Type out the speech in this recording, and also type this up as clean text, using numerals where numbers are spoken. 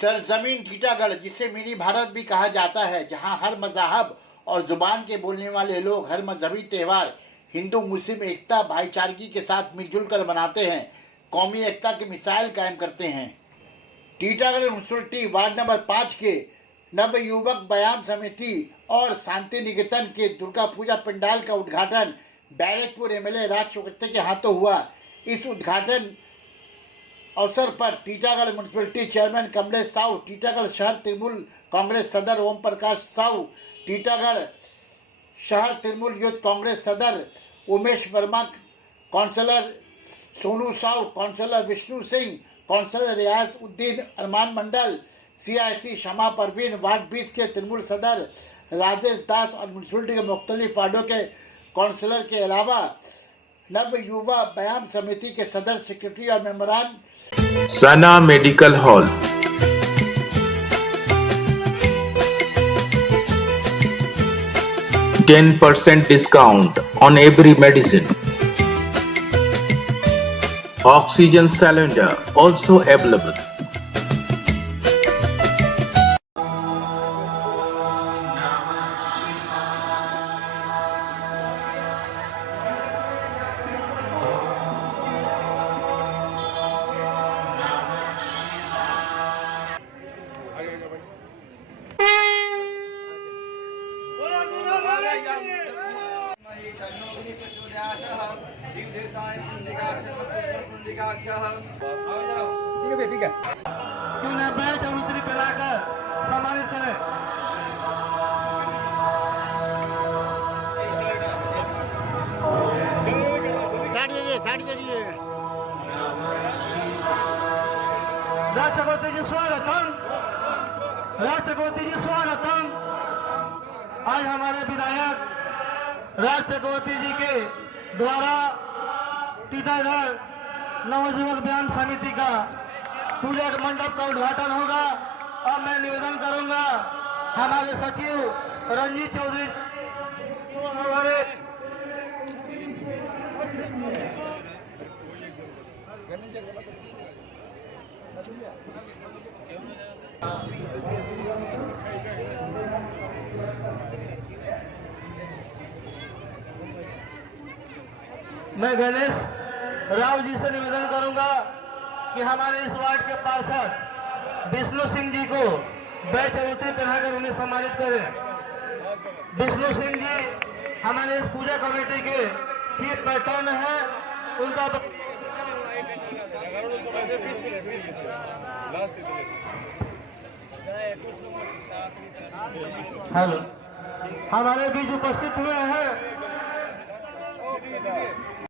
सरजमीन टीटागढ़, जिसे मिनी भारत भी कहा जाता है, जहां हर मज़हब और जुबान के बोलने वाले लोग हर मजहबी त्यौहार हिंदू मुस्लिम एकता भाईचारगी के साथ मिलजुल कर मनाते हैं, कौमी एकता की मिसाल कायम करते हैं। टीटागढ़ म्यूनसिपलिटी वार्ड नंबर 5 के नवयुवक व्यायाम समिति और शांति निकेतन के दुर्गा पूजा पंडाल का उद्घाटन बैरकपुर एमएलए राज चौकट्टे के हाथों हुआ। इस उद्घाटन अवसर पर टीटागढ़ म्यूनसिपलिटी चेयरमैन कमलेश साहू, टीटागढ़ शहर तृणमूल कांग्रेस सदर ओम प्रकाश साहू, टीटागढ़ शहर तृणमूल यूथ कांग्रेस सदर Umesh Verma, councillor Sonu Sahu, councillor Vishnu Singh, councillor Riyaz Uddin Arman Mandal, CIT Shama Parveen, ward 20 के तृणमूल सदर राजेश दास और म्यूनसिपलिटी के मुख्तलिफ वार्डों के काउंसलर के अलावा नव युवा व्यायाम समिति के सदर, सेक्रेटरी और मेंबरान। सना medical hall, 10% discount on every medicine. Oxygen cylinder also available. ठीक है क्यों ना बैच और उतरी पिलाकर सम्मानित करें। साड़ी करिए। राष्ट्रपति जी स्वागतम, राष्ट्रपति जी स्वागतम। आज हमारे विधायक राष्ट्रपति जी के द्वारा टीटागढ़ नवयुवक व्यायाम समिति का पूजा मंडप का उद्घाटन होगा और मैं निवेदन करूंगा हमारे सचिव रंजीत चौधरी हमारे मैं गणेश राव जी से निवेदन करूंगा कि हमारे इस वार्ड के पार्षद विष्णु सिंह जी को बैच रोटी पहनाकर उन्हें सम्मानित करें। विष्णु सिंह जी हमारे इस पूजा कमेटी के चीफ पैटर्न है, उनका हेलो हमारे बीच उपस्थित हुए हैं